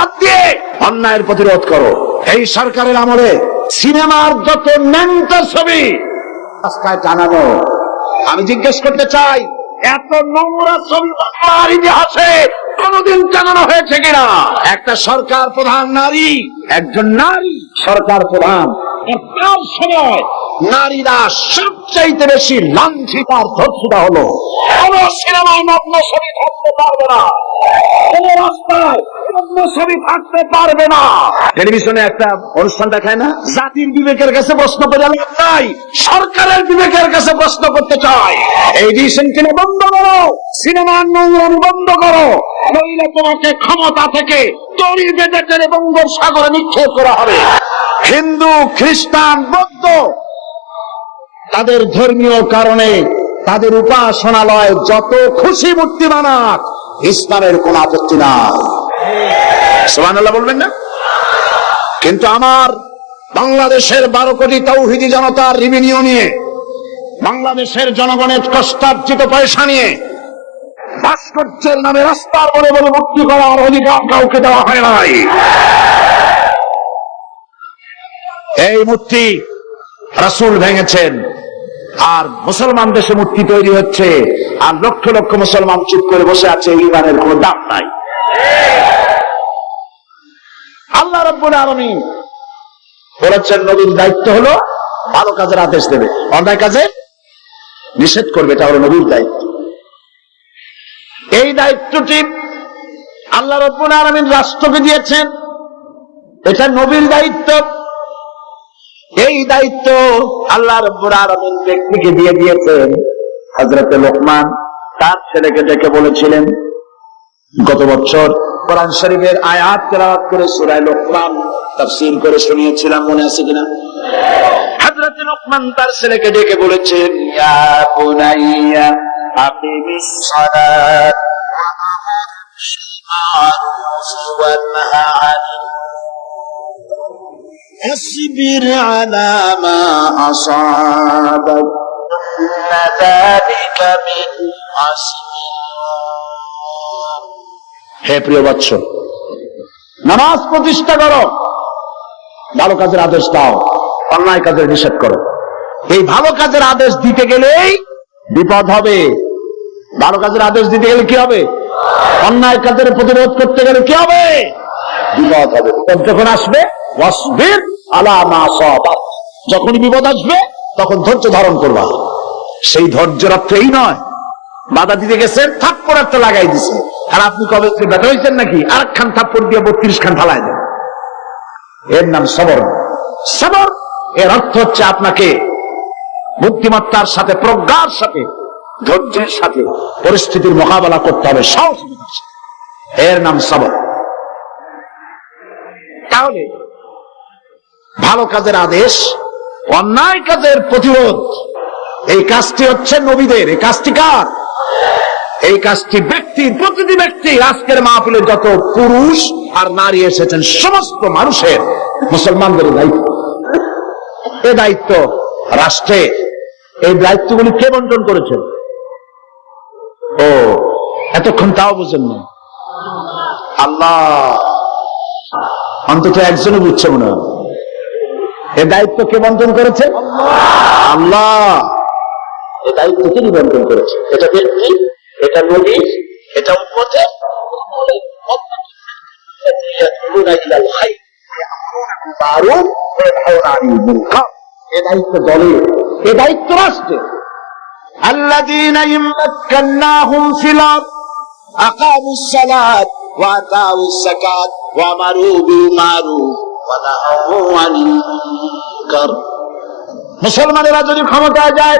বাদ দিয়ে অন্যায়ের প্রতিরোধ করো। এই সরকারের আমলে সিনেমার যত ন্যাংটা ছবি রাস্তায় টানানো, আমি জিজ্ঞেস করতে চাই, এত নোংরা ছবি বাংলার ইতিহাসে কোনদিন টানানো হয়েছে কিনা? একটা সরকার প্রধান নারী, একজন নারী সরকার প্রধান, তার সময় নারীরা সবচাইতে বেশি লাঞ্ছিত আর ধর্ষিত হলো। কোন সিনেমায় নগ্ন ছবি থাকতে পারবে না, কোন রাস্তায় নগ্ন ছবি থাকতে পারবে না। টেলিভিশনে একটা অনুষ্ঠান দেখায় না, জাতির বিবেকের কাছে প্রশ্ন করে নাই, সরকারের বিবেকের কাছে প্রশ্ন করতে চাই। এই ডিসিশন কিনে বন্ধ করো, সিনেমার নোংরামি বন্ধ করো, নইলে তোমাকে ক্ষমতা থেকে দড়ি বেঁধে টেনে বঙ্গোপসাগরে নিক্ষেপ করা হবে। হিন্দু, খ্রিস্টান, বৌদ্ধ তাদের ধর্মীয় কারণে তাদের উপাসনালয় যত খুশি মূর্তি বানাক, ইসলামের কোন আপত্তি নাই। সুবহানাল্লাহ বলবেন না? কিন্তু আমার বাংলাদেশের 12 কোটি তাওহীদি জনতার রেভিনিউ নিয়ে, বাংলাদেশের জনগণের কষ্টার্জিত পয়সা নিয়ে ভাস্কর্যের নামে রাস্তার বলে বলে মুক্তি করার অধিকার কাউকে দেওয়া হয় নাই। এই মূর্তি রাসূল ভেঙেছেন, আর মুসলমান দেশে মূর্তি তৈরি হচ্ছে, আর লক্ষ লক্ষ মুসলমান চুপ করে বসে আছে, ইমানের কোন দাম নাই। আল্লাহ রাব্বুল আলামিন বলেছেন, নবীর দায়িত্ব হলো ভালো কাজের আদেশ দেবে, অন্যায় কাজে নিষেধ করবে, এটা হলো নবীর দায়িত্ব। এই দায়িত্বটি আল্লাহ রাব্বুল আলামিন রাষ্ট্রকে দিয়েছেন, এটা নবীর দায়িত্ব। এই দায়িত্ব আল্লাহ রাব্বুল আলামিন ব্যক্তিকে দিয়ে দিয়েছেন। হযরত লোকমান তার ছেলেকে ডেকে বলেছিলেন, গত বছর কোরআন শরীফের আয়াত তেলাওয়াত করে সূরা লোকমান তাফসীর করে শুনিয়েছিলাম, মনে আছে কিনা? হযরত লোকমান তার ছেলেকে ডেকে বলেছেন, ইয়া বুনাইয়া আকিমিস সালাত ওয়া আমর বিল মারুফ ওয়া নাহি আনিল اصبر على ما أصابك إن ذلك من عزم الله। হে প্রিয় বৎস, নামাজ প্রতিষ্ঠা করো, ভালো কাজের আদেশ দাও, অন্যায় কাজের নিষেধ করো। এই ভালো কাজের আদেশ দিতে গেলেই বিপদ হবে। ভালো কাজের আদেশ দিতে গেলে কি হবে? অন্যায় কাজের প্রতিরোধ করতে গেলে কি হবে? বিপদ হবে। বিপদ যখন আসবে, ওয়াসবির আলা মা সাবাক, যখন বিপদ আসবে তখন ধৈর্য ধারণ করবা। সেই ধৈর্যের অর্থ এই নয় বাধা দিতে গেছেন, থাপ্পড় একটা লাগাই দিছে, আর আপনি কবে ব্যথা হয়েছেন নাকি আরেকখান থাপ্পড় দিয়ে 32 খান ফালাই দেন, এর নাম সবর। সবর এর অর্থ হচ্ছে আপনাকে বুদ্ধিমত্তার সাথে, প্রজ্ঞার সাথে, ধৈর্যের সাথে পরিস্থিতির মোকাবেলা করতে হবে, সাহসের সাথে, এর নাম সবর। তাহলে ভালো কাজের আদেশ, অন্যায় কাজের প্রতিরোধ, এই কাজটি হচ্ছে নবীদের। এই কাজটি কার? এই কাজটি ব্যক্তির, প্রতিটি ব্যক্তি, আজকের মাহফিলে যত পুরুষ আর নারী এসেছেন সমস্ত মানুষের, মুসলমানদের দায়িত্ব। এই দায়িত্ব রাষ্ট্রে, এই দায়িত্বগুলি কে বন্টন করেছেন? ও এতক্ষণ তাও বুঝেন না? আল্লাহ। অন্তত একজনও বুঝছে মনে হয়। এ দায়িত্ব কে বন্টন করেছে? আল্লাহ। এ দায়িত্ব কে বন্টন করেছে? এটা ব্যক্তি, এটা নবী, এটা উম্মতের। এ দায়িত্ব দলের, এ দায়িত্ব রাষ্ট্রের। আল্লাযীনা ইম্মাক্কান্নাহুম ফিল আরদ আকামুস সালাত ওয়া আতাউস যাকাত ওয়া আমারু বিল মারুফ ওয়া নাহাউ আনিল মুনকার। মুসলমানেরা যদি ক্ষমতায় যায়,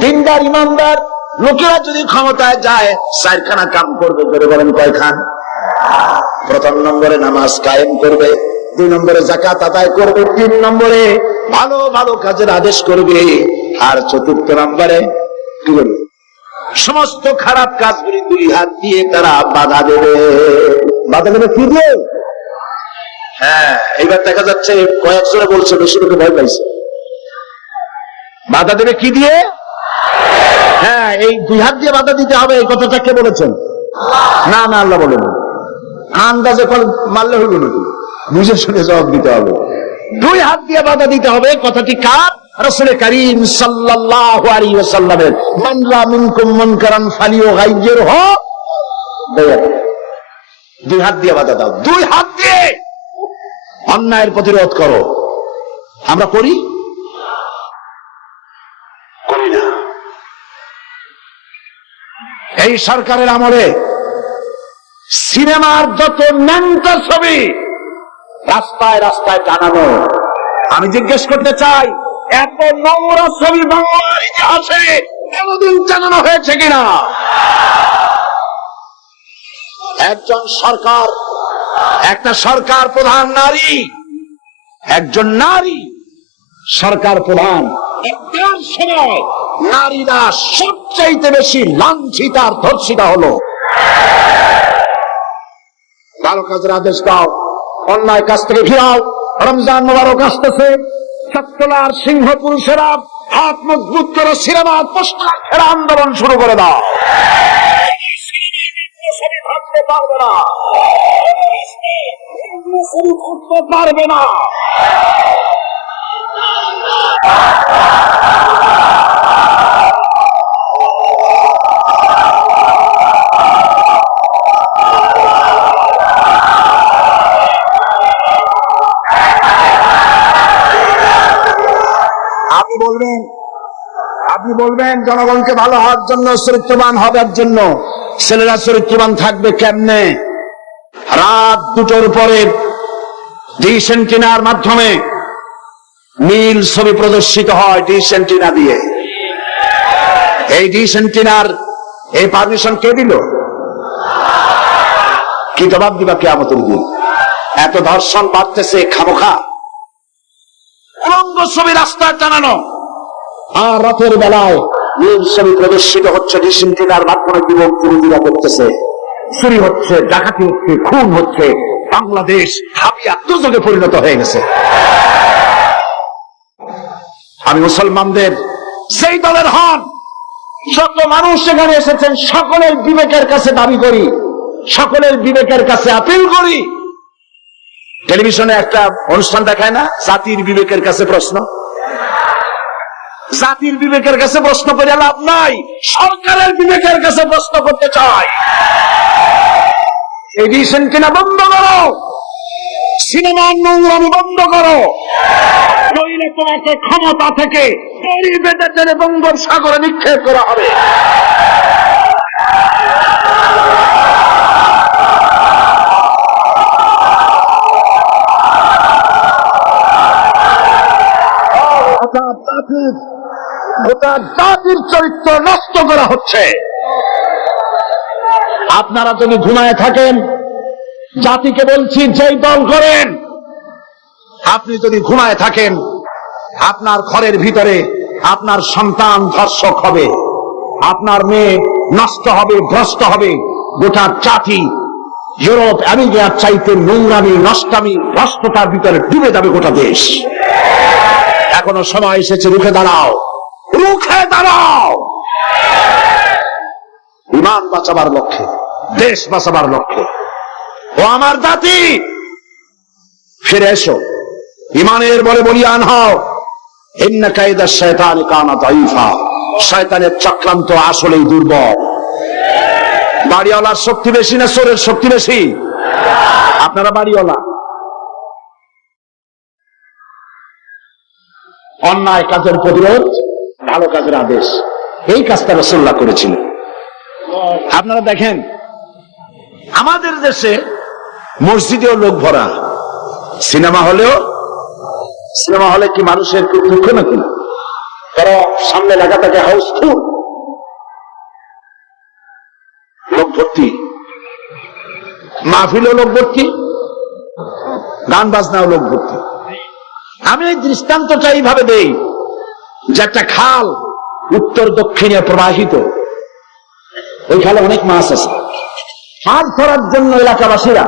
দিনদার ইমানদার লোকেরা যদি ক্ষমতায় যায়, 4খানা কাম করবে। করে বলেন কয়খান? প্রথম নম্বরে নামাজ কায়েম করবে, 2 নম্বরে যাকাত আদায় করবে, 3 নম্বরে ভালো ভালো কাজের আদেশ করবে, আর 4র্থ নম্বরে কি করবে? সমস্ত খারাপ কাজগুলি 2 হাত দিয়ে তারা বাধা দেবে। বাধা দেবে কি দিয়ে? হ্যাঁ, এইবার দেখা যাচ্ছে কয়েকজনে বলছে, বেশি লোকে ভয় পাইছে। বাধা দেবে কি দিয়ে? হ্যাঁ, এই 2 হাত দিয়ে বাধা দিতে হবে। এই কথাটা কে বলেছেন? না না, আল্লাহ বলেন। আন্দাজে মারলে হইব নাকি? বুঝে শুনে জবাব দিতে হবে। দুই হাত দিয়ে বাধা দিতে হবে। কথাটি কার? রাসূল করিম সাল্লাল্লাহু আলাইহি ওয়াসাল্লামের। মান রা মিনকুম মুনকারান ফালিয়ুগাইয়িরহু। দুই হাত দিয়ে বাধা দাও, দুই হাত দিয়ে অন্যায়ের প্রতিরোধ করো। আমরা করি না। এই সরকারের আমলে সিনেমার যত ন্যাংটা ছবি রাস্তায় রাস্তায় টানানো। আমি জিজ্ঞেস করতে চাই, এত নোংরা ছবি বাংলার ইতিহাসে কোনদিন টানানো হয়েছে কিনা? একজন সরকার, একটা সরকার প্রধান নারী, একজন নারী সরকার প্রধান, একটার সময় নারীরা সবচাইতে বেশি লাঞ্ছিত আর ধর্ষিতা হলো। ভালো কাজের আদেশ দাও, অন্যায় কাজ থেকে ফিরাও। রমজান মোবারক আসতেছে, ছাত্রলার সিংহ পুরুষেরা হাত মজবুত করে সিনেমার পোস্টার ছেড়ে আন্দোলন শুরু করে দাও। থাকতে পারবে না, থাকতে পারবে না। আপনি বলবেন জনগণকে ভালো হওয়ার জন্য, চরিত্রবান হবার জন্য। ছেলেরা চরিত্রবান থাকবে কেমনে? রাত 2টোর পরে ডিশ এন্টিনার মাধ্যমে নীল ছবি প্রদর্শিত হয় ডিশ এন্টিনা দিয়ে। এই ডিশ এন্টিনার এই পারমিশন কে দিল? কি জবাব দিবা কিয়ামতের দিন? এত ধর্ষণ বাড়তেছে খামোখা, উলঙ্গ ছবি রাস্তায় টানানো, আর রাতের বেলায় নীল ছবি প্রদর্শিত হচ্ছে ডিশ এন্টিনার মাধ্যমে। যুবক যুবতীরা করতেছে, চুরি হচ্ছে, ডাকাতি হচ্ছে, খুন হচ্ছে। বাংলাদেশ হাবিয়া দুর্যোগে পরিণত হয়ে গেছে। আমি মুসলমানদের সেই দলের হন, যত মানুষ সেখানে এসেছেন সকলের বিবেকের কাছে দাবি করি, সকলের বিবেকের কাছে আপিল করি। টেলিভিশনে একটা অনুষ্ঠান দেখায় না, জাতির বিবেকের কাছে প্রশ্ন। জাতির বিবেকের কাছে প্রশ্ন করে লাভ নাই, সরকারের বিবেকের কাছে প্রশ্ন করতে চাই। এই ডিশ এন্টিনা বন্ধ করো, সিনেমার নোংরামি বন্ধ করো, নইলে তোমাকে ক্ষমতা থেকে দড়ি বেঁধে টেনে বঙ্গোপসাগরে নিক্ষেপ করা হবে। গোটা জাতির চরিত্র নষ্ট করা হচ্ছে। আপনারা যদি ঘুমায় থাকেন, জাতিকে বলছি যেই দল করেন, আপনি যদি ঘুমায় থাকেন, আপনার ঘরের ভিতরে আপনার সন্তান ধর্ষক হবে, আপনার মেয়ে নষ্ট হবে, ভ্রষ্ট হবে। গোটা জাতি ইউরোপ আমেরিকার চাইতে নোংরামি, নষ্টামি, ভ্রষ্টতার ভিতরে ডুবে যাবে গোটা দেশ। এখনো সময় এসেছে, রুখে দাঁড়াও, রুখে দাঁড়াও। ইমান বাঁচাবার লক্ষ্যে, দেশ বাঁচাবার লক্ষ্যে। ও আমার জাতি, ফিরে এসো, ইমানের বলে বলিয়ান হও। ইন্না কায়দা শায়তানি কানা দাঈফা। শয়তানের চক্রান্ত আসলেই দুর্বল। বাড়িওয়ালার শক্তি বেশি না চোরের শক্তি বেশি? আপনারা বাড়িওয়ালা। অন্যায় কাজের প্রতিরোধ, ভালো কাজের আদেশ, এই কাজটা রাসূলুল্লাহ করেছিলেন। আপনারা দেখেন আমাদের দেশে মসজিদেও লোক ভরা, সিনেমা হলে কি মানুষের খুব দুঃখ নাকি? তারা সামনে লাগা থাকে হাউসফুল, লোক ভর্তি, মাহফিলও লোক ভর্তি, গান বাজনাও লোক ভর্তি। আমি এই দৃষ্টান্তটা এইভাবে দেই যে একটা খাল উত্তর দক্ষিণে প্রবাহিত, ওই খালে অনেক মাছ আছে। মাছ ধরার জন্য এলাকাবাসীরা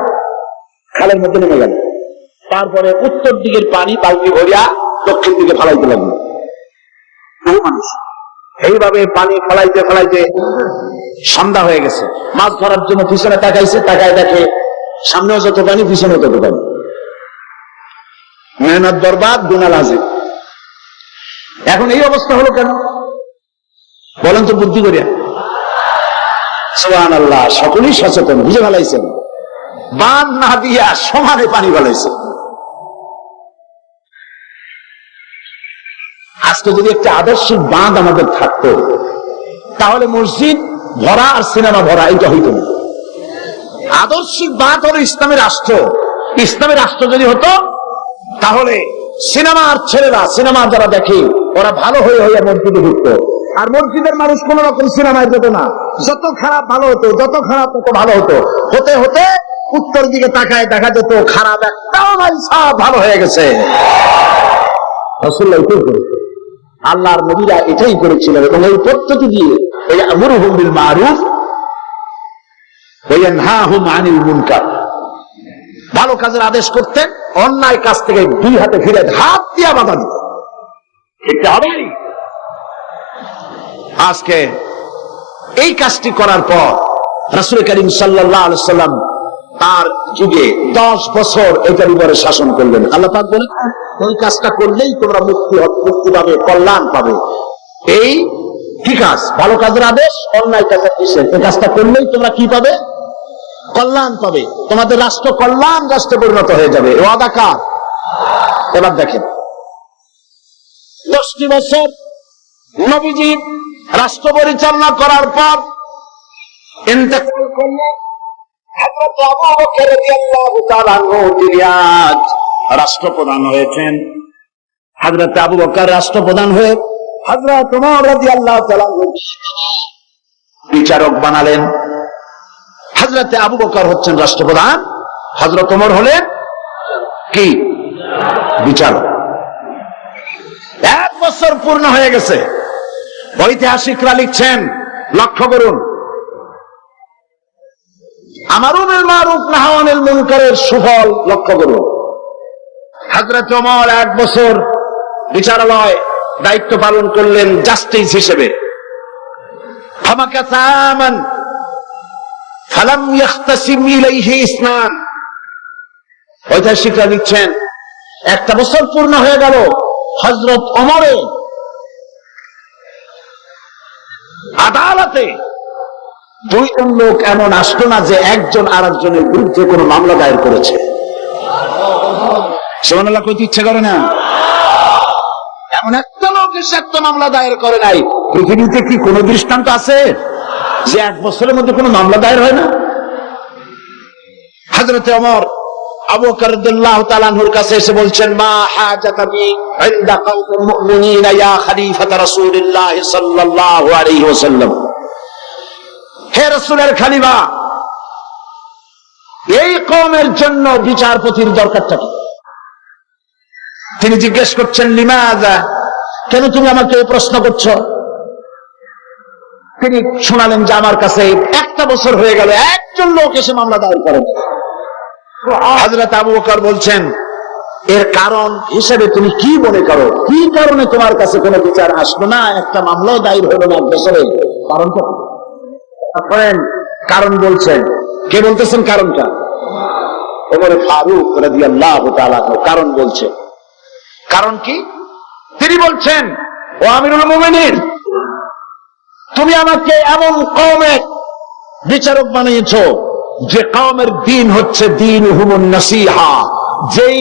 খালের মধ্যে নেমে গেল। তারপরে উত্তর দিকের পানি বালতি ভরিয়া দক্ষিণ দিকে ফেলাইতে লাগলো বহু মানুষ। এইভাবে পানি ফেলাইতে ফেলাইতে সন্ধ্যা হয়ে গেছে। মাছ ধরার জন্য পিছনে তাকাইছে, তাকায় দেখে সামনেও যত পানি, পিছনেও তত পানি। মেহনত বরবাদ, গুনাহ লাজিম। এখন এই অবস্থা হলো কেন বলেন তো বুদ্ধি করিয়া? সুবহানাল্লাহ, সকলেই সচেতন, বুঝে ফেলাইছেন। বাঁধ না দিয়া সমানে পানি ফেলাইছে। আজকে যদি একটা আদর্শিক বাঁধ আমাদের থাকতো, তাহলে মসজিদ ভরা আর সিনেমা ভরা এটা হইত না। আদর্শিক বাঁধ হলো ইসলামী রাষ্ট্র। ইসলামী রাষ্ট্র যদি হতো, তাহলে সিনেমার ছেলেরা, সিনেমা যারা দেখে, ওরা ভালো হয়ে হয়ে মসজিদে ঢুকতো, আর মসজিদের মানুষ কোন রকম সিনেমায় যেত না। যত খারাপ ভালো হতো, যত খারাপ তত ভালো হতো। হতে হতে উত্তর দিকে তাকায় দেখা যেত খারাপ একটাও নাই, সব ভালো হয়ে গেছে। রাসূলুল্লাহ এটাই করেছে, আল্লাহর নবীরা এটাই করেছিলেন। এবং এই পদ্ধতি দিয়ে ইয়ামুরুহুম বিল মারুফ ওয়া ইয়ানহাহুম আনিল মুনকার, ভালো কাজের আদেশ করতেন, অন্যায় কাজ থেকে দুই হাতে ফিরে হাত দিয়ে বাধা দিতেন। এটা হবে। আজকে এই কাজটি করার পর রাসূল করিম সাল্লাল্লাহু আলাইহি ওয়াসাল্লাম তার যুগে 10 বছর এটার উপরে শাসন করলেন। আল্লাহ পাক বলেন, এই কাজটা করলেই তোমরা মুক্তি পাবে, কল্যাণ পাবে। এই কি কাজ? ভালো কাজের আদেশ, অন্যায় কাজের নিষেধ। এই কাজটা করলেই তোমরা কি পাবে? কল্যাণ পাবে। তোমাদের রাষ্ট্র কল্যাণ রাষ্ট্রে পরিণত হয়ে যাবে। ওয়াদা কার? এবার দেখেন, 10টি বছর নবীজি রাষ্ট্র পরিচালনা করার পর ইন্তেকাল করলেন। হযরত আবু বকর রাদিয়াল্লাহু তাআলা আনহু তিনি আজ রাষ্ট্রপ্রধান হয়েছেন। হযরত আবু বকর রাষ্ট্রপ্রধান হয়ে হযরত ওমর রাদিয়াল্লাহু তাআলা বিচারক বানালেন। হযরত আবু বকর হচ্ছেন রাষ্ট্রপ্রধান, হযরত ওমর হলেন কি? বিচারক। 1 বছর পূর্ণ হয়ে গেছে। ঐতিহাসিকরা লিখছেন, লক্ষ্য করুন, আমারু বিল মারুফ নাহি আনিল মুনকারের সুফল লক্ষ্য করুন। হযরত ওমর 1 বছর বিচারালয় দায়িত্ব পালন করলেন জাস্টিস হিসেবে। ফামাকাসা আমান ফালাম ইয়াখতাসিম ইলাইহি ইসনান। ঐতিহাসিকরা লিখছেন, 1 বছর পূর্ণ হয়ে গেল, হযরত ওমরের আদালতে 2 জন লোক এমন আসলো না যে একজন আরেকজনের বিরুদ্ধে কোনো মামলা দায়ের করেছে। সুবহানাল্লাহ কইতে ইচ্ছে করে না? এমন একটা লোক এসে একটা মামলা দায়ের করে নাই। পৃথিবীতে কি কোনো দৃষ্টান্ত আছে যে 1 বছরের মধ্যে কোনো মামলা দায়ের হয় না? হযরত ওমর আবু বকর রাদিয়াল্লাহু তাআলা আনহুর কাছে এসে বলছেন, মা হাজাতা বি ইনদা কওমিল মুমিনিনা ইয়া খলিফাত রাসূলিল্লাহ সাল্লাল্লাহু আলাইহি ওয়াসাল্লাম। হে রাসূলের খলিফা, এই কওমের জন্য বিচারপতির দরকারটা কি? তিনি জিজ্ঞেস করছেন, লিমাযা, কেন তুমি আমাকে এই প্রশ্ন করছো? তিনি শোনালেন যে আমার কাছে 1 বছর হয়ে গেল, একজন লোক এসে মামলা দায়ের করেন। হযরত আবু বকর বলছেন, এর কারণ হিসেবে তুমি কি মনে করো? কি কারণে তোমার কাছে কোনো বিচার আসলো না, একটা মামলাও দায়ের হলো না 1 বছরে? কারণটা কারণ বলছেন, কে বলতেছেন কারণটা? ওমর ফারুক রাদিয়াল্লাহু তাআলা কারণ বলছেন। কারণ কি? তিনি বলছেন, ও আমিরুল মুমিনিন, তুমি আমাকে এমন কওমের বিচারক বানিয়েছো যে কওমের দিন হচ্ছে দীনুহুমুন নাসিহা, যেই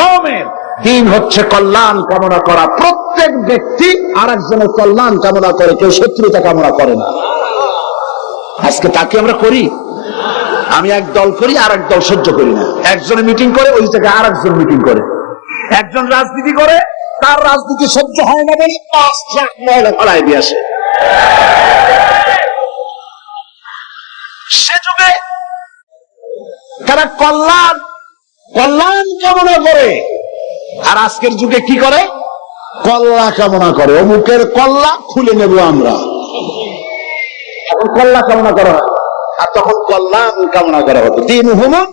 কওমের দিন হচ্ছে কল্যাণ কামনা করা। প্রত্যেক ব্যক্তি আরেকজনের কল্যাণ কামনা করে, কেউ শত্রুতা কামনা করে না। আজকে তাকে আমরা করি। আমি এক দল করি, আর এক দল সহ্য করি না। একজনে মিটিং করে, ওই জায়গায় আর একজন মিটিং করে। একজন রাজনীতি করে, তার রাজনীতি সহ্য হয় না বলে 5 ট্রাক ময়লা ফেলায় দিয়ে আসে। সে যুগে তারা কল্যাণ কামনা করে, আর আজকের যুগে কি করে? কল্লা কামনা করে। অমুকের কল্লা খুলে নেব আমরা। এখন কল্লা কামনা করা হয়, আর তখন কল্যাণ কামনা করা হতো। দীনুহুমুন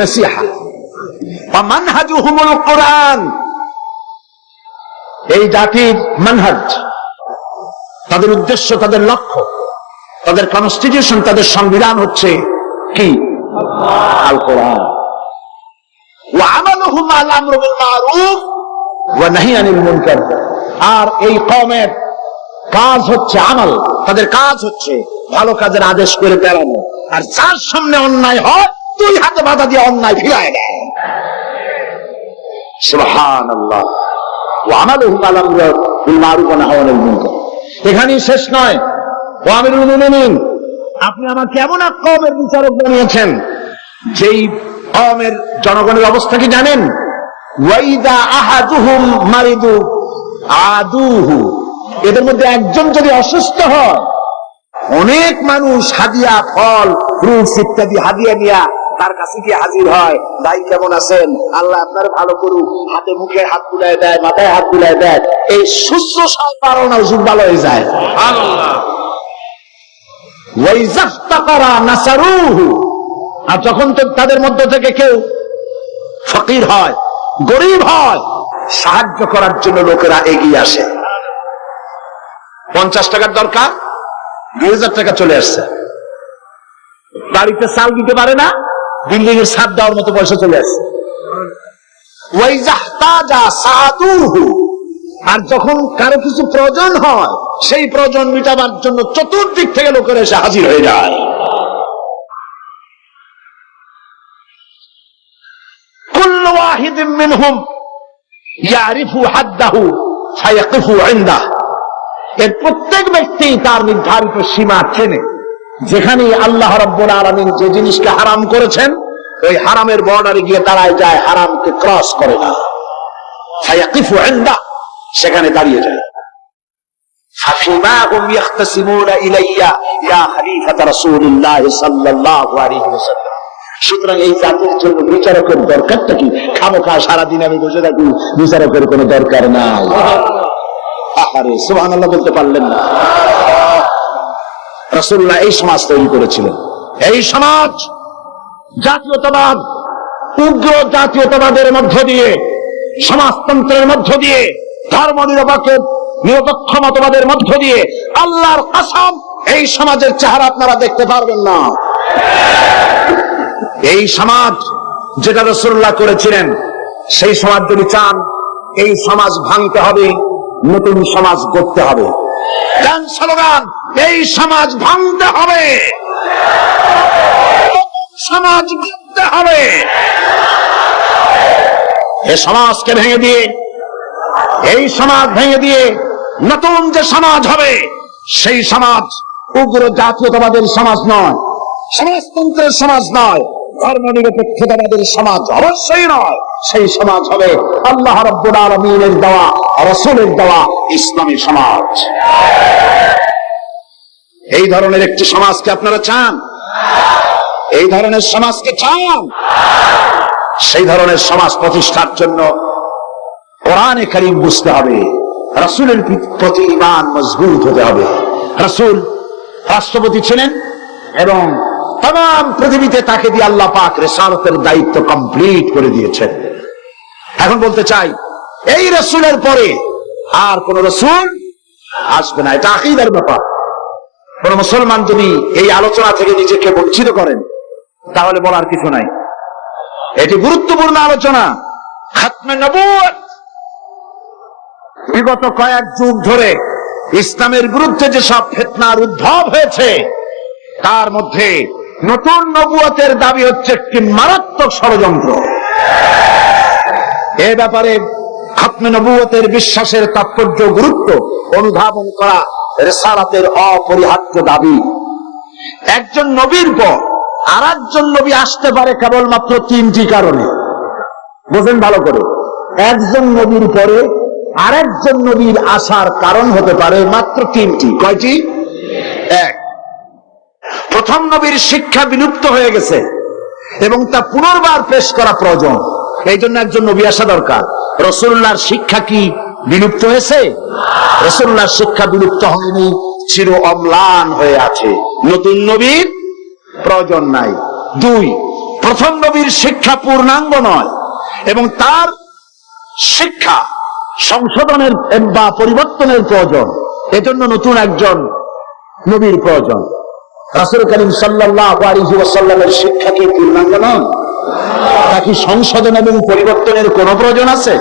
নাসিহা ওয়া মানহাজুহুমুল কুরআন। এই জাতির মানহাজ, তাদের উদ্দেশ্য, তাদের লক্ষ্য, তাদের কনস্টিটিউশন, তাদের সংবিধান হচ্ছে কি? আল কোরআন। ওয়া আমালুহুম আল আমরু বিল মারুফ ওয়া নাহি আনিল মুনকার। আর এই কওমের কাজ হচ্ছে আমল, তাদের কাজ হচ্ছে ভালো কাজের আদেশ করে বেড়ানো, আর যার সামনে অন্যায় হয় দুই হাতে বাধা দিয়ে অন্যায় ফিরায় দেয়। সুবহানাল্লাহ। ওয়া আমালুহুম আল আমরু বিল মারুফ ওয়া নাহি আনিল মুনকার। এখানেই শেষ নয়। ওয়া আমিরুল মুমিনিন, আপনি আমাকে এমন এক কওমের বিচারক বানিয়েছেন যেই কওমের জনগণের অবস্থা কি জানেন? ওয়াইদা আহাদুহুম মারিদু আদুহু। এদের মধ্যে একজন যদি অসুস্থ হয়, অনেক মানুষ হাদিয়া, ফল, ফ্রুটস ইত্যাদি হাদিয়া নিয়ে তার কাছে গিয়ে হাজির হয়। ভাই কেমন আছেন? আল্লাহ আপনার ভালো করুক। হাতে মুখে হাত বুলায় দেয়, মাথায় হাত বুলায় দেয়। এই সুস্থ সব কারণ অসুখ ভালো হয়ে যায়। আল্লাহ। ওয়াইজাফতাকারা নাসারুহু। আর যখন তাদের মধ্য থেকে কেউ ফকির হয়, গরিব হয়, সাহায্য করার জন্য লোকেরা এগিয়ে আসে। 50 টাকার দরকার, 2000 টাকা চলে আসছে। বাড়িতে চাল দিতে পারে না, বিল্ডিং এর ছাদ দেওয়ার মতো পয়সা চলে আসছে। ওয়াইজাহতাজা সাদুহু। আর যখন কারো কিছু প্রয়োজন হয়, সেই প্রয়োজন মিটাবার জন্য চতুর্দিক থেকে লোকেরা এসে হাজির হয়ে যায়। কুল্লু ওয়াহিদিন মিনহুম ইয়ারিফু হাদ্দাহু ফায়াকিফু ইনদাহু। এর প্রত্যেক ব্যক্তি তার নির্ধারিত সীমা চেনে। যেখানে আল্লাহ রাব্বুল আলামিন যে জিনিসকে হারাম করেছেন, ওই হারামের বর্ডারে গিয়ে দাঁড়ায় যায়, হারামকে ক্রস করে না। ফায়াকিফু ইনদাহু, সেখানে দাঁড়িয়ে যায়। ফাফিমা হুম ইয়াখতাসিমুনা ইলাইয়া ইয়া খলিফাত রাসূলুল্লাহ সাল্লাল্লাহু আলাইহি ওয়াসাল্লাম। সুতরাং এই জাতির জন্য বিচারকের দরকারটা কি? খামোখা সারাদিন আমি বসে থাকি, বিচারকের কোনো দরকার নাই। আহারে সুবহানাল্লাহ বলতে পারলেন না। রাসূলুল্লাহ এই সমাজ তৈরি করেছিলেন। এই সমাজ জাতীয়তাবাদ, উগ্র জাতীয়তাবাদের মধ্য দিয়ে, সমাজতন্ত্রের মধ্য দিয়ে, ধর্ম নিরপেক্ষ মতবাদের মধ্য দিয়ে, আল্লাহর কসম এই সমাজের চেহারা আপনারা দেখতে পারবেন না। এই সমাজ যেটা রাসূলুল্লাহ করেছিলেন, সেই সমাজ যদি চান, এই সমাজ ভাঙতে হবে, নতুন সমাজ গড়তে হবে। গান স্লোগান, এই সমাজ ভাঙতে হবে, সমাজ গড়তে হবে। এই সমাজকে ভেঙে দিয়ে, এই সমাজ ভেঙে দিয়ে নতুন যে সমাজ হবে, সেই সমাজ উগ্র জাতীয়তাবাদের সমাজ নয়, সমাজতন্ত্রের সমাজ নয়, ধর্ম নিরপেক্ষতাবাদের সমাজ অবশ্যই নয়। সেই সমাজ হবে আল্লাহ রাব্বুল আলামিনের দেওয়া, রাসূলের দেওয়া ইসলামী সমাজ। এই ধরনের একটি সমাজকে আপনারা চান? এই ধরনের সমাজকে চান? সেই ধরনের সমাজ প্রতিষ্ঠার জন্য কোরআনে কারীম বুঝতে হবে, রাসূলের প্রতি ঈমান মজবুত হতে হবে। রাসূল রাষ্ট্রপতি ছিলেন এবং তাম পৃথিবীতে তাকে দিয়ে আল্লাহ পাক রিসালাতের দায়িত্ব কমপ্লিট করে দিয়েছেন। এখন বলতে চাই, এই রাসূলের পরে আর কোন রাসূল আসবে না। এটা আকীদার ব্যাপার। কোন মুসলমান যদি এই আলোচনা থেকে নিজেকে বঞ্চিত করেন, তাহলে বলার কিছু নাই। এটি গুরুত্বপূর্ণ আলোচনা। খাতমে নবুয়ত। বিগত কয়েক যুগ ধরে ইসলামের বিরুদ্ধে যেসব ফিতনার উদ্ভব হয়েছে, তার মধ্যে নতুন নবুয়তের দাবি হচ্ছে একটি মারাত্মক ষড়যন্ত্র। এ ব্যাপারে খাতমে নবুয়তের বিশ্বাসের তাৎপর্য, গুরুত্ব অনুধাবন করা রিসালাতের অপরিহার্য দাবি। একজন নবীর পর আর একজন নবী আসতে পারে কেবলমাত্র 3টি কারণে। বোঝেন ভালো করে। একজন নবীর পরে আরেকজন নবীর আসার কারণ হতে পারে মাত্র 3টি। কয়টি? এক, প্রথম নবীর শিক্ষা বিলুপ্ত হয়ে গেছে এবং তা পুনর্বার পেশ করা প্রয়োজন, এই জন্য একজন নবী আসা দরকার। রাসূলুল্লাহর শিক্ষা কি বিলুপ্ত হয়েছে? রাসূলুল্লাহর শিক্ষা বিলুপ্ত হয়নি, চির অম্লান হয়ে আছে। নতুন নবীর প্রয়োজন নাই। 2, প্রথম নবীর শিক্ষা পূর্ণাঙ্গ নয় এবং তার শিক্ষা সংশোধনের বা পরিবর্তনের প্রয়োজন, এজন্য নতুন একজন নবীর প্রয়োজন। রাসূল করিম সাল্লাল্লাহু আলাইহি ওয়াসাল্লামের শিক্ষা কি পূর্ণাঙ্গ নয়? নাকি সংশোধন এবং পরিবর্তনের কোন প্রয়োজন আছে?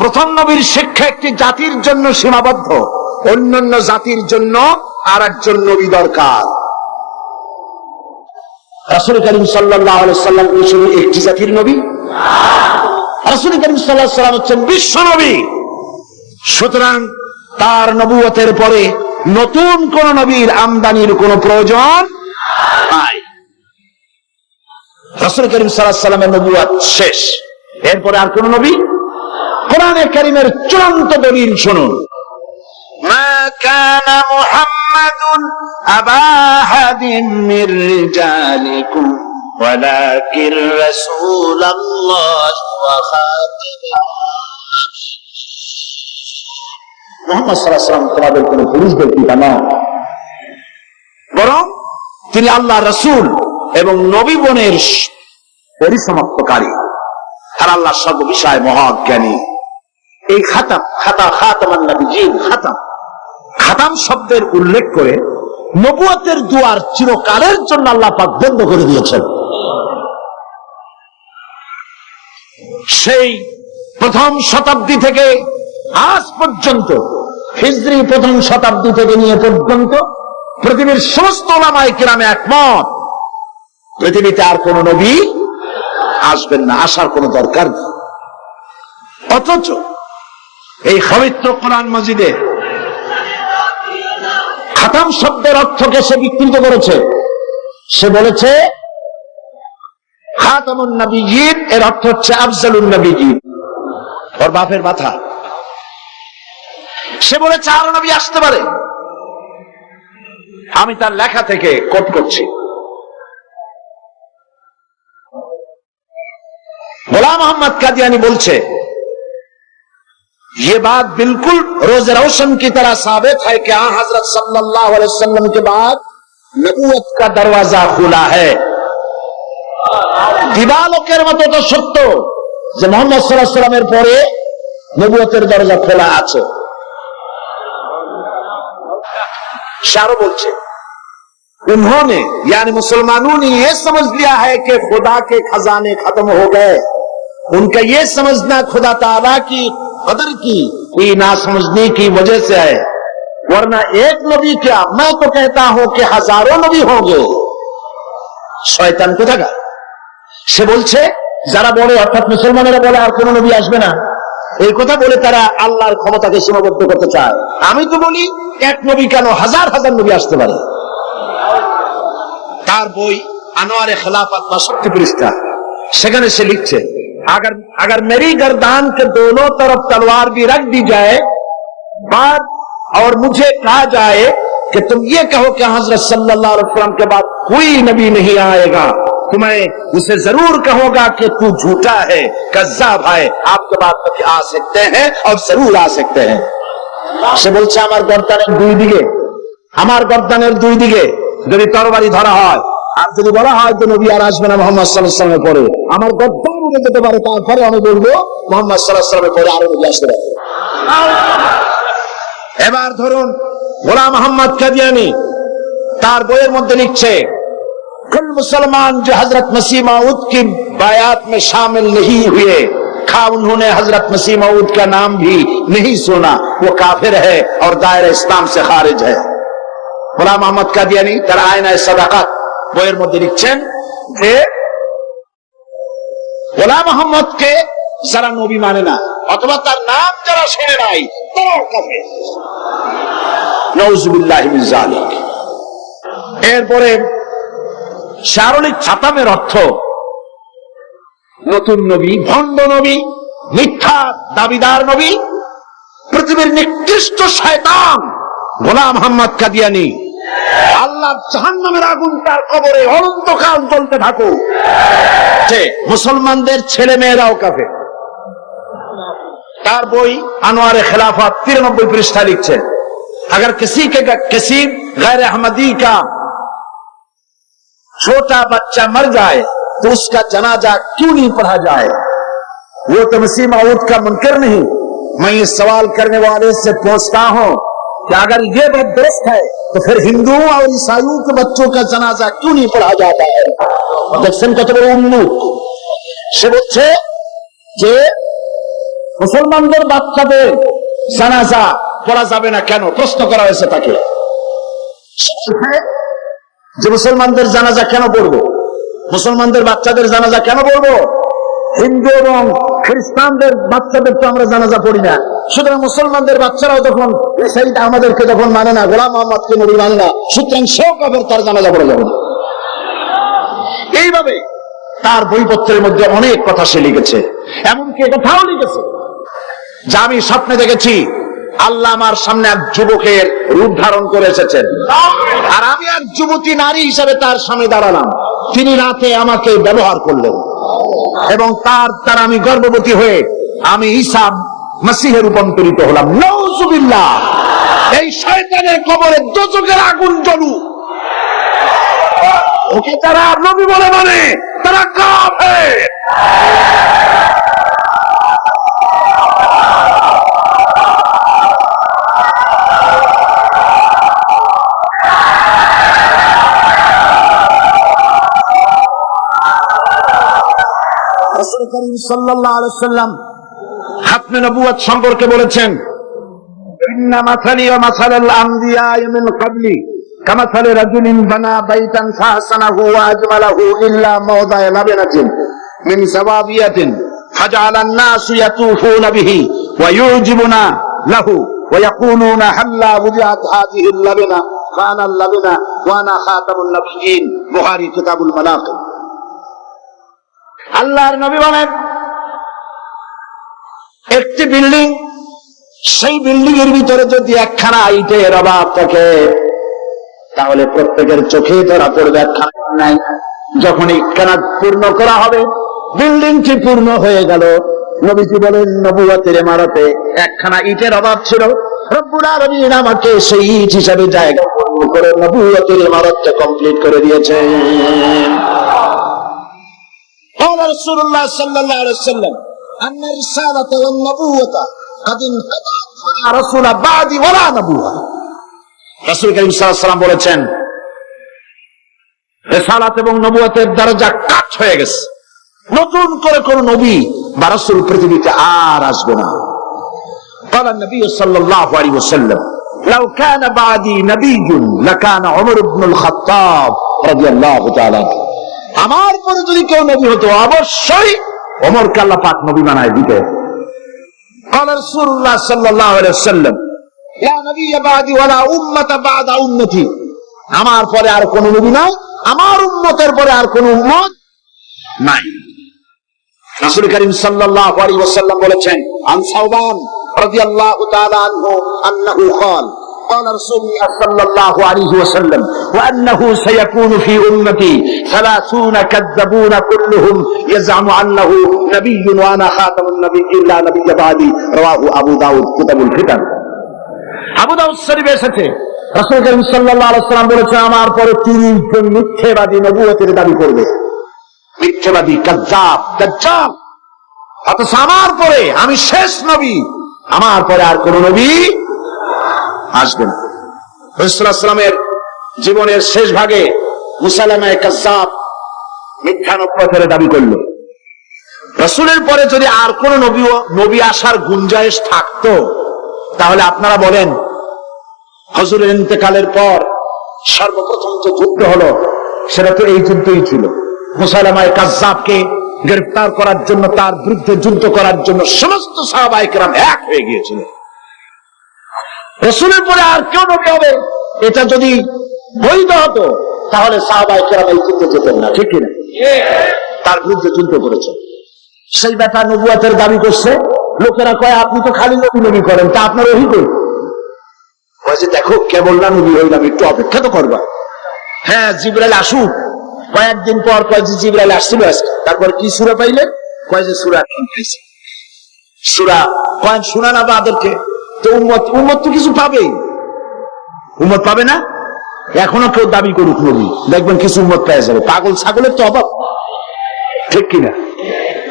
প্রথম নবীর শিক্ষা একটি জাতির জন্য সীমাবদ্ধ, অন্যান্য জাতির জন্য আর একজন নবী দরকার। রাসূল করিম সাল্লাল্লাহু আলাইহি ওয়াসাল্লাম কি শুধু একটি জাতির নবী? রাসূল করিম সাল্লাল্লাহু আলাইহি ওয়াসাল্লাম হচ্ছেন বিশ্ব নবী। সুতরাং তার নবুয়তের পরে নতুন কোন নবীর আমদানির কোন প্রয়োজন নাই। রাসূল করিম সাল্লাল্লাহু আলাইহি ওয়াসাল্লামের নবুয়ত শেষ, এরপরে আর কোন নবী? কোরআনে কারীমের চূড়ান্ত দলিল শুনুন। মা কানা মুহাম্মাদুন আবা আহাদিন মির রিজালিকুম ওয়ালাকিন রাসূলুল্লাহি ওয়া খাতামান। মুহাম্মদ সাল্লাল্লাহু আলাইহি ওয়াসাল্লাম তোমাদের কোন পুরুষদের পিতা নন, বরং তিনি আল্লাহর রাসূল এবং নবীগণের পরিসমাপ্তকারী, আর আল্লাহ সর্ব বিষয়ে মহাজ্ঞানী। এই খাতামান নবিয়্যিন, খাতাম শব্দের উল্লেখ করে নবুয়তের দুয়ার চিরকালের জন্য আল্লাহ পাক বন্ধ করে দিয়েছেন। সেই প্রথম শতাব্দী থেকে আজ পর্যন্ত, হিজরি প্রথম শতাব্দী থেকে নিয়ে পর্যন্ত পৃথিবীর সমস্ত উলামায়ে কেরাম একমত, পৃথিবীতে আর কোন নবী আসবেন না, আসার কোন দরকার নেই। অথচ এই পবিত্র কোরআন মাজিদে খাতাম শব্দের অর্থকে সে বিকৃত করেছে। সে বলেছে খাতামুন নবিয়্যিন এর অর্থ হচ্ছে আফজালুন নবিয়্যিন, ওর বাপের মাথা। সে বলেছে আরো নবী আসতে পারে। আমি তার লেখা থেকে কোট করছি। গোলাম मोहम्मद कादियानी बोलছে, ये बात बिल्कुल रोज रोशन की तरह साबित है कि हाँ हजरत सल्लल्लाहु अलैहि वसल्लम के बाद नबूवत का दरवाजा खुला है। দিবালোকের মতো তো সত্য যে মুহাম্মদ সাল্লাল্লাহু আলাইহি ওয়াসাল্লামের পরে নবুয়তের দরজা খোলা আছে। शारो बोलছে, उन्होंने यानी मुसलमानों ने यह समझ लिया है कि खुदा के खजाने खत्म हो गए। उनका यह समझना खुदा ताला की कदर की ना समझने की वजह से है, वरना एक नबी क्या, मैं तो कहता हूं कि हजारों नबी होंगे। शयतान কোথাকার? সে বলছে যারা বলে, অর্থাৎ মুসলমানেরা বলে আর কোন নবী আসবে না, এই কথা বলে তারা আল্লাহর ক্ষমতাকে সীমাবদ্ধ করতে চায়। আমি তো বলি এক নবী কেন, হাজার হাজার নবী আসতে পারে। তার বই আনোয়ারে খিলাফত 62 পৃষ্ঠা, সেখানে সে লিখছে, अगर मेरी गर्दान के दोनों तरफ तलवार भी रख दी जाए बाद और मुझे कहा जाए कि तुम ये कहो कि हजरत सल्लल्लाहु अलैहि वसल्लम के बाद कोई नबी नहीं आएगा, तो मैं उसे जरूर कहूंगा कि तू झूठा है, कज़्ज़ाब है, आपके बाद नबी आ सकते हैं और जरूर आ सकते हैं। সে বলছে আমার গর্দানের দুই দিকে যদি তরবারি ধরা হয়, আর যদি বলা হয় তো নবী আর আসবে না মুহাম্মদ সাল্লাল্লাহু আলাইহি ওয়াসাল্লামের পরে, আমার গর্দান উঠে যেতে পারে, তারপরে আমি বলবো মুহাম্মদ সাল্লাল্লাহু আলাইহি ওয়াসাল্লামের পরে আরো নবী আসবে। এবার ধরুন গোলাম মোহাম্মদ কাদিয়ানী তার বইয়ের মধ্যে লিখছে, कुल मुसलमान जो हजरत मसीह मऊद की बायात में शामिल नहीं हुए, खा उन्होंने हजरत मसीह मऊद का नाम भी नहीं सुना, वो काफिर है और दायरा इस्लाम से खारिज है। গোলাম মোহাম্মদ কাদিয়ানী তার আয়নায়ে সাদাকাত বইয়ের মধ্যে লিখছেন যে গোলাম মোহাম্মদকে যারা নবী মানে না অথবা তার নাম যারা শোনে নাই তারাও কাফের। নাউযুবিল্লাহি মিন যালিক। এরপরে শারুলিক খাতামের অর্থ নতুন নবী, ভণ্ড নবী, মিথ্যা দাবিদার নবী, পৃথিবীর নিকৃষ্ট শয়তান গোলাম মোহাম্মদ কাদিয়ানী। আল্লাহ জাহান্নামের আগুন তার কবরে অনন্তকাল জ্বলতে থাকুক। যে মুসলমানদের ছেলে মেয়েরাও কাফের। তার বই আনোয়ারে খিলাফত 93 পৃষ্ঠা লিখছে, अगर किसी गैर अहमदी का छोटा बच्चा मर जाए तो उसका जनाजा क्यों नहीं पढ़ा जाए? वो तो मसीह मऊद का मुनकर नहीं। मैं ये सवाल करने वाले से पूछता हूं कि अगर ये बात दुरुस्त है तो फिर हिंदुओं और ईसाइयों के बच्चों का जनाजा क्यों नहीं पढ़ा जाता है? দেখছেন কত বড় উন্মুখ। সে বলছে যে মুসলমানদের বাচ্চাদের জানাজা পড়া যাবে না কেন, প্রশ্ন করা হয়েছে তাকে যে মুসলমানদের জানাজা কেন পড়বো, মুসলমানদের বাচ্চাদের জানাজা কেন পড়বো? হিন্দু এবং খ্রিস্টানদের বাচ্চাদের তো আমরা জানাজা পড়ি না, সুতরাং মুসলমানদের বাচ্চারাও তখন সেইটা আমাদেরকে যখন মানে না, গোলাম মোহাম্মদকে নবী মানে না, সুতরাং সেও কাফের, তার জানাজা পড়া যাবে না। এইভাবে তার বইপত্রের মধ্যে অনেক কথা সে লিখেছে। এমনকি কথাও লিখেছে যে আমি স্বপ্নে দেখেছি আল্লাহ আমার সামনে এক যুবকের রূপ ধারণ করে এসেছেন, আর আমি এক যুবতী নারী হিসেবে তার সামনে দাঁড়ালাম। তিনি রাতে আমাকে ব্যবহার করলেন এবং তার দ্বারা আমি গর্ভবতী হয়ে আমি ঈসা মসিহে রূপান্তরিত হলাম। নাউযুবিল্লাহ। এই শয়তানের কবরে দোজখের আগুন জ্বলুক। ওকে যারা নবী বলে মানে তারা কাফের। রাসূল করিম সাল্লাল্লাহু আলাইহি ওয়াসাল্লাম খাতমে নবুয়ত সম্পর্কে বলেছেন, ইন্না মাসালি ওয়া মাসালাল আমবিয়া মিন ক্বাবলি কামাসালি রাজুলিন বানা বাইতান ফাহসানাহু ওয়া আজমালাহু ইল্লা মাওদা'a লাবনাতিন মিন সাওয়াবিয়াতিন ফাজআলান নাসু ইয়াতুফুনা বিহি ওয়া ইউজিবুনা লাহু ওয়া ইয়াকুলুনা হাল্লা wudi'at হাযিহি লাবনা কানা লাবনা ওয়া আনা খাতামুন নাবিয়্যিন। বুখারী কিতাবুল মানাকিব। আল্লাহর নবী বলেন, একটি বিল্ডিং, সেই বিল্ডিং এর ভিতরে যদি একখানা ইটের অভাব থাকে তাহলে প্রত্যেকের চোখে ধরা পড়বে একখানা নাই। যখন ইটখানা পূর্ণ করা হবে, বিল্ডিংটি পূর্ণ হয়ে গেল। নবীজি বলেন, নবুয়তের ইমারতে একখানা ইটের অভাব ছিল, রব্বুল আলামিন আমাকে সেই ইট হিসাবে জায়গা পূর্ণ করে নবুয়তের ইমারতকে কমপ্লিট করে দিয়েছেন। قال رسول الله صلى الله عليه وسلم أن الرسالة والنبوة قد انقطعت فلا رسول بعدي ولا نبوة। রাসূল করিম সাল্লাল্লাহু আলাইহি ওয়াসাল্লাম বলেছেন, রিসালাত এবং নবুয়তের দরজা কাট হয়ে গেছে, নতুন করে কোন নবী বা রাসূল পৃথিবীতে আর আসবে না। قال النبي صلى الله عليه وسلم لو كان بعدي نبي لكان عمر بن الخطاب رضي الله تعالى عنه। আমার পরে যদি কেউ নবী হতো অবশ্যই ওমরকে আল্লাহ পাক নবী বানায় দিতেন। قال رسول الله صلى الله عليه وسلم لا نبي بعدي ولا উম্মত بعد উম্মতি। আমার পরে আর কোন নবী নাই, আমার উম্মতের পরে আর কোন উম্মত নাই। রাসূল করিম সাল্লাল্লাহু আলাইহি ওয়াসাল্লাম বলেছেন, আন সাওবান রাদিয়াল্লাহু তাআলা আনহু আন্নাহু قال قال رسول الله صلى الله عليه وسلم وأنه سيكون في أمتي 30 كذابون كلهم يزعم أنه نبي وأنا خاتم النبيين لا نبي بعدي। رواه أبو داود كتاب الفتن। আবু দাউদ শরীফে এসেছে, রাসূল করিম সাল্লাল্লাহু আলাইহি ওয়াসাল্লাম বলেছেন, আমার পরে 30 জন মিথ্যাবাদী নবুয়তের দাবি করবে। মিথ্যাবাদী, কাযযাব, দাজ্জাল। অথচ আমার পরে আমি শেষ নবী, আমার পরে আর কোন নবী আসবেন। রাসূলুল্লাহ সাল্লাল্লাহু আলাইহি ওয়াসাল্লামের জীবনের শেষ ভাগে মুসাইলামা কাযযাব মিথ্যা নবুয়তের দাবি করল। রাসূলের পরে যদি আর কোন নবী আসার গুঞ্জাইশ থাকতো তাহলে আপনারা বলেন, হুজুরের ইন্তেকালের পর সর্বপ্রথম যে যুদ্ধ হলো সেটা তো এই যুদ্ধই ছিল। মুসাইলামা কাযযাবকে গ্রেফতার করার জন্য, তার বিরুদ্ধে যুদ্ধ করার জন্য সমস্ত সাহাবায়ে কেরাম এক হয়ে গিয়েছিলেন। রাসূলের পরে আর কেউ নবী হবে এটা যদি বৈধ হতো তাহলে সাহাবায়ে কেরাম এই যুদ্ধে যেতেন না, ঠিক কিনা? তার বিরুদ্ধে যুদ্ধ করেছে। সেই ব্যাপার নবুয়তের দাবি করছে। লোকেরা কয়, আপনি তো খালি নবী নবী করেন, তা আপনার ওহী কই? কয় যে দেখো, কেবল না নবী হইলাম, একটু অপেক্ষা তো করবা। হ্যাঁ, জিবরাইল আসুক। কয়েকদিন পর কয় যে জিবরাইল আসছিল আজকে। তারপর কি সূরা পাইলেন? কয় যে সূরা পাইছে। সূরা কয় শোনা না বাদেরকে তো উম্মত তো কিছু পাবেই। উম্মত পাবে না? এখনো কেউ দাবি করুক নবী, দেখবেন কিছু উম্মত পেয়ে যাবে। পাগল ছাগলের তো অভাব, ঠিক কিনা?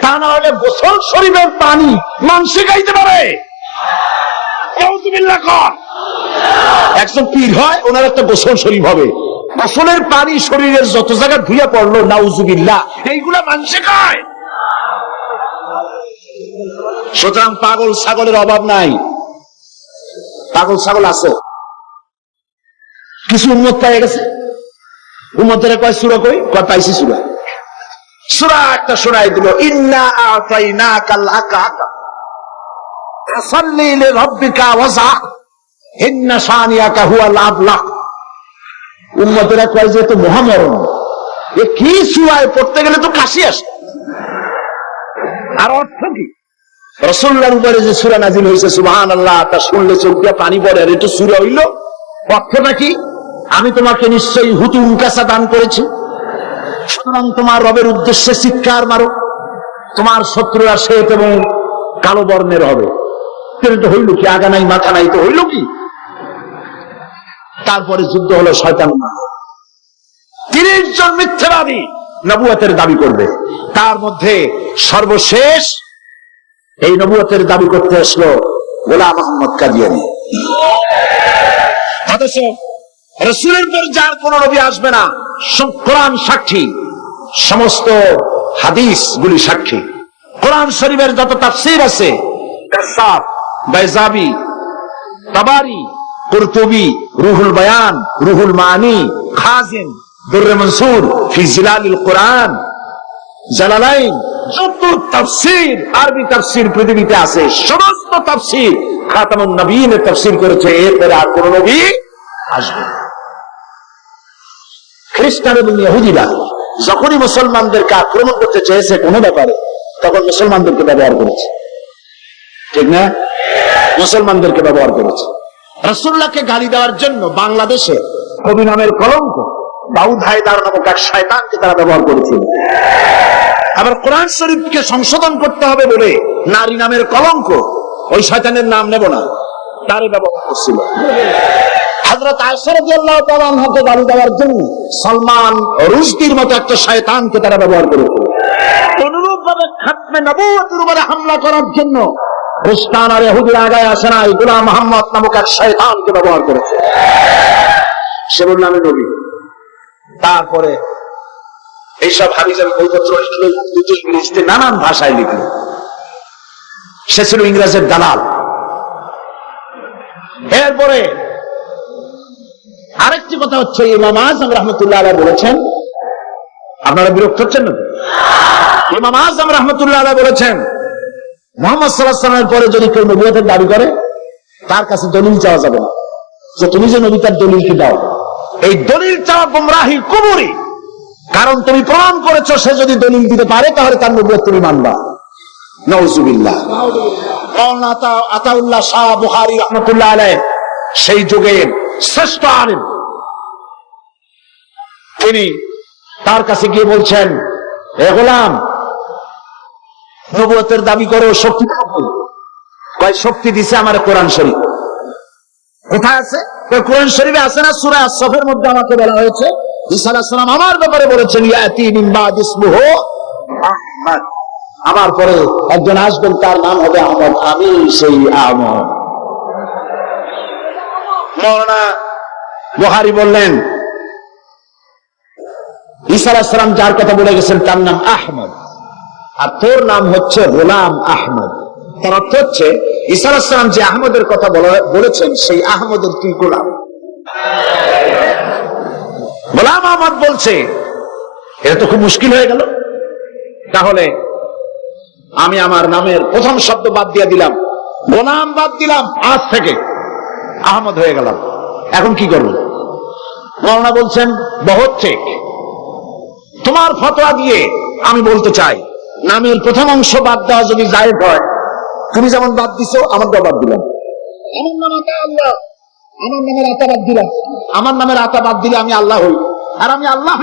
তা না হলে গোসল শরীফের পানি মানুষে গাইতে পারে। নাউযুবিল্লাহ। একজন পীর হয়, ওনার একটা গোসল শরীফ হবে, গোসলের পানি শরীরের যত জায়গা ধুয়ে পড়লো, নাউজুবিল্লাহ, এইগুলা মানুষে খায়। সুতরাং পাগল ছাগলের অভাব নাই। পাগল ছাগল আছে, কিছু উম্মত পাই গেছে। উম্মতের কয় সূরা, কই কয় পাইছি সূরা, সূরা একটা শোনাই দিল, ইন্না আতাইনাকাল হাকা ফাসাল্লি লিরাব্বিকা ওয়াজা ইন্না শানিয়াকা হুয়াল আবলাহ। উম্মতেরা কয় যে তো মহামরণ, এ কি সূরায় পড়তে গেলে তো কাশি আসে। আর অর্থ কি? রাসূলুল্লাহর উপরে যে সূরা নাযিল হয়েছে সুবহানাল্লাহ, তা শুনলে চোখ দিয়ে পানি পড়ে। আর এটা সূরা হইল, অর্থটা কি? আমি তোমাকে নিশ্চয়ই হুতুম কাসা দান করেছি, সুতরাং তোমার রবের উদ্দেশ্যে চিৎকার মারো, তোমার শত্রুরা শ্বেত এবং কালো বর্ণের হবে। তো হইল কি? আগা নাই মাথা নাই, তো হইল কি? তারপরে যুদ্ধ হলো শয়তান। 30 জন মিথ্যাবাদী নবুয়তের দাবি করবে, তার মধ্যে সর্বশেষ এই নবুয়তের দাবি করতে আসলো গোলাম আহমদ কাদিয়ানী। অথচ রাসূলের পর যার কোন নবী আসবে না, কোরআন সাক্ষী, সমস্ত হাদিস গুলি সাক্ষী। কোরআন শরীফের যত তাফসীর আছে, কাসাব, বাইজাবি, তাবারি, কুরতুবি, রুহুল বায়ান, রুহুল মানি, খাজিন, দুররে মনসুর ফি জিলালিল কোরআন, জালালাইন, যত তাফসীর, আরবি তাফসীর পৃথিবীতে আছে, সমস্ত তাফসীর খাতামুন নবীয়্যিনের তাফসীর করেছে। এরপরে আর কোন নবী আসবে না। খ্রিস্টান এবং ইহুদিরা যখনই মুসলমানদেরকে আক্রমণ করতে চেয়েছে কোনো ব্যাপারে, তখন মুসলমানদেরকে ব্যবহার করেছে, ঠিক না? মুসলমানদেরকে ব্যবহার করেছে। রাসূলুল্লাহকে গালি দেওয়ার জন্য বাংলাদেশে কবি নামের কলঙ্ক দাউদ হায়দার নামক এক শয়তানকে তারা ব্যবহার করেছিল। আবার কোরআন শরীফকে সংশোধন করতে হবে বলে নারী নামের কলঙ্ক, ওই শয়তানের নাম নেব না, তারই ব্যবহার করছিল। হযরত আয়েশা রাদিয়াল্লাহু তাআলা আনহাকে গালি দেওয়ার জন্য সালমান রুশদির মতো একটা শয়তানকে তারা ব্যবহার করেছিল। অনুরূপ ভাবে খাতমে নবুয়তের উপরে হামলা করার জন্য খ্রিস্টান আর ইহুদিরা আগায় আসে না, গোলাম মুহাম্মদ নামক এক শয়তানকে ব্যবহার করেছে। সে বলল আমি নবী। তারপরে এইসব হাদিসের বইপত্র লিখতে নানান ভাষায় লিখল। সে ছিল ইংরেজের দালাল। এরপরে আরেকটি কথা হচ্ছে, ইমাম আযম রাহমাতুল্লাহ আলাইহি বলেছেন, আপনারা বিরক্ত হচ্ছেন না? ইমাম আযম রাহমাতুল্লাহ আলাইহি বলেছেন, মুহাম্মদ সাল্লাল্লাহু আলাইহি ওয়াসাল্লামের পরে যদি কেউ নবুয়তের দাবি করে, তার কাছে দলিল চাওয়া যাবে না, যে তুমি যে নবী তার দলিল কি দাও। এই দলিল চাওয়া গোমরাহি, কুফরি। কারণ তুমি প্রমাণ করেছো সে যদি দলিল দিতে পারে তাহলে তার নবুয়ত তুমি মানবা। নাউজুবিল্লাহ। মাওলানা আতাউল্লাহ শাহ বুখারী রাহমাতুল্লাহ আলাইহি সেই যুগের শ্রেষ্ঠ আলেম, তিনি তার কাছে গিয়ে বলছেন, এ গোলাম, নবুয়তের দাবি করো, শক্তি কয় শক্তি দিছে আমার কোরআন শরীফ। কোথায় আছে? কোরআন শরীফে আছে না, সূরা আস-সাফের মধ্যে আমাকে বলা হয়েছে ঈসা আলাইহিস সালাম আমার ব্যাপারে বলেছেন, ইয়াতি মিন বাদ ইসমুহু আহমদ, আমার পরে একজন আসবেন তার নাম হবে আহমদ, আমি সেই আহমদ। মাওলানা বুখারী বললেন, ঈসা আলাইহিস সালাম যার কথা বলে গেছেন তার নাম আহমদ, আর তোর নাম হচ্ছে গোলাম আহমদ। তার অর্থ হচ্ছে ঈসা আলাইহিস সালাম যে আহমদের কথা বলেছেন সেই আহমদের তুই গোলাম। গোলাম আহমদ বলছে, এটা তো খুব মুশকিল হয়ে গেল। তাহলে আমি আমার নামের প্রথম শব্দ বাদ দিয়ে দিলাম, গোলাম বাদ দিলাম, আজ থেকে আহমদ হয়ে গেলাম। এখন কি করব? মাওলানা বলছেন, বহুত ঠিক, তোমার ফতোয়া দিয়ে আমি বলতে চাই, নামের প্রথম অংশ বাদ দেওয়া যদি জায়েজ হয়, তুমি যেমন বাদ দিছো আমারটাও বাদ দিলাম। আমার নাম আতা আল্লাহ, আমার নামের আতা বাদ দিলাম, আমার নামের আতা বাদ দিলে আমি আল্লাহ হই, আর আমি আল্লাহ